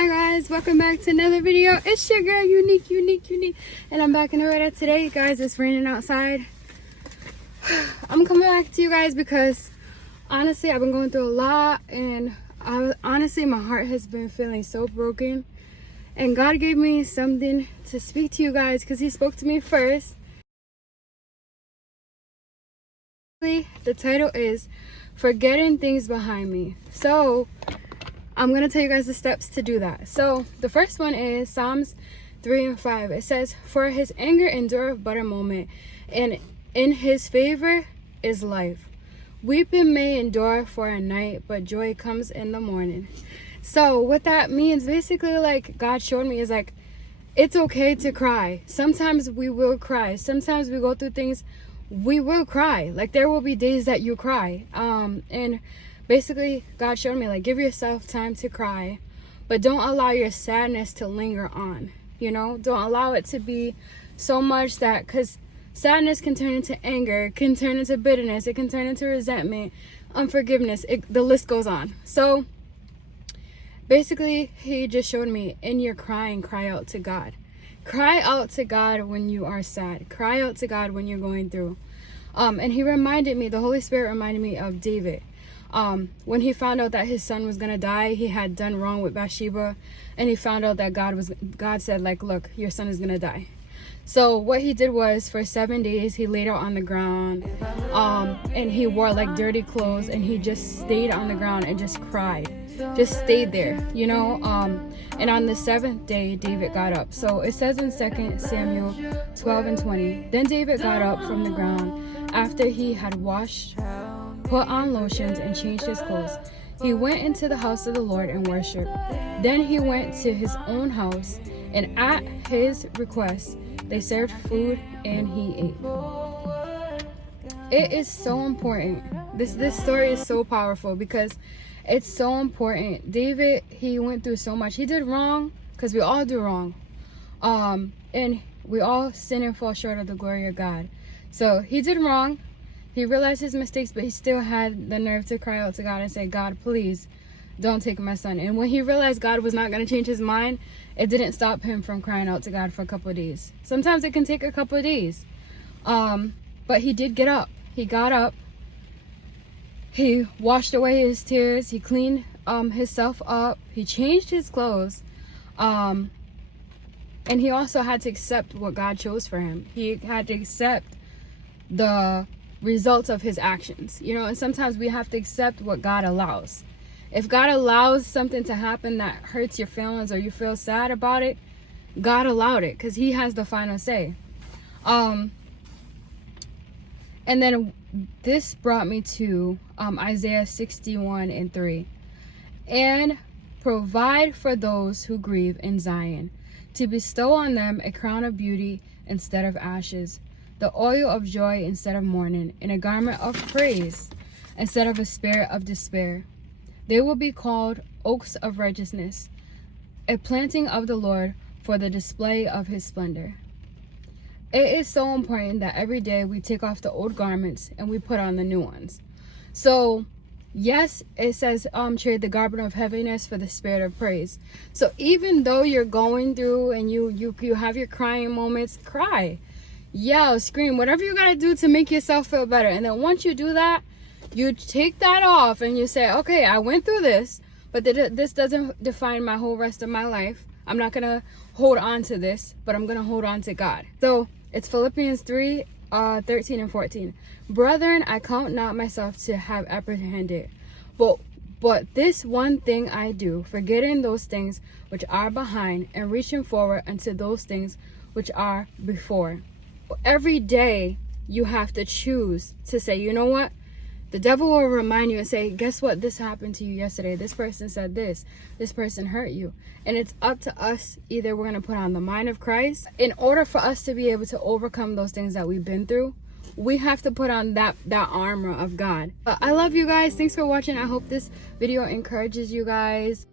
Hi guys, welcome back to another video. It's your girl unique, and I'm back in the radar today. Guys, it's raining outside. I'm coming back to you guys because honestly I've been going through a lot, and honestly my heart has been feeling so broken, and God gave me something to speak to you guys because he spoke to me first. The title is Forgetting Things Behind Me. So I'm going to tell you guys the steps to do that. So the first one is Psalms 3 and 5. It says, "For his anger endureth but a moment, and in his favor is life. Weeping may endure for a night, but joy comes in the morning." So what that means, basically, like God showed me, is like, it's okay to cry. Sometimes we will cry. Sometimes we go through things, we will cry. Like there will be days that you cry. And basically God showed me, like, give yourself time to cry, but don't allow your sadness to linger on. You know, don't allow it to be so much that, because sadness can turn into anger, it can turn into bitterness, it can turn into resentment, unforgiveness, the list goes on. So basically he just showed me, in your crying, cry out to God. Cry out to God when you are sad. Cry out to God when you're going through. And he reminded me, the Holy Spirit reminded me of David. When he found out that his son was gonna die, he had done wrong with Bathsheba, and he found out that God said, like, look, your son is gonna die. So what he did was, for 7 days he laid out on the ground, and he wore like dirty clothes, and he just stayed on the ground and just cried, just stayed there, you know. And on the 7th day David got up. So it says in 2 Samuel 12 and 20, "Then David got up from the ground after he had washed, put on lotions, and changed his clothes. He went into the house of the Lord and worshiped. Then he went to his own house, and at his request they served food and he ate." It is so important. This story is so powerful because it's so important. David, he went through so much. He did wrong, because we all do wrong. And we all sin and fall short of the glory of God. So he did wrong. He realized his mistakes, but he still had the nerve to cry out to God and say, "God, please don't take my son." And when he realized God was not going to change his mind, it didn't stop him from crying out to God for a couple of days. Sometimes it can take a couple of days. But he did get up. He got up. He washed away his tears. He cleaned himself up. He changed his clothes. And he also had to accept what God chose for him. He had to accept the results of his actions, you know. And sometimes we have to accept what God allows. If God allows something to happen that hurts your feelings, or you feel sad about it, God allowed it because he has the final say. And then this brought me to Isaiah 61 and 3. "And provide for those who grieve in Zion, to bestow on them a crown of beauty instead of ashes, the oil of joy instead of mourning, and a garment of praise instead of a spirit of despair. They will be called oaks of righteousness, a planting of the Lord for the display of his splendor." It is so important that every day we take off the old garments and we put on the new ones. So yes, it says trade the garment of heaviness for the spirit of praise. So even though you're going through and you have your crying moments, cry, yell, scream, whatever you gotta do to make yourself feel better. And then once you do that, you take that off and you say, okay, I went through this, but this doesn't define my whole rest of my life. I'm not gonna hold on to this, but I'm gonna hold on to God. So it's Philippians 3 13 and 14. "Brethren, I count not myself to have apprehended, but this one thing I do, forgetting those things which are behind, and reaching forward unto those things which are before." Every day you have to choose to say, you know what? The devil will remind you and say, guess what? This happened to you yesterday. This person said this. This person hurt you. And it's up to us. Either we're going to put on the mind of Christ. In order for us to be able to overcome those things that we've been through, we have to put on that armor of God. But I love you guys. Thanks for watching. I hope this video encourages you guys.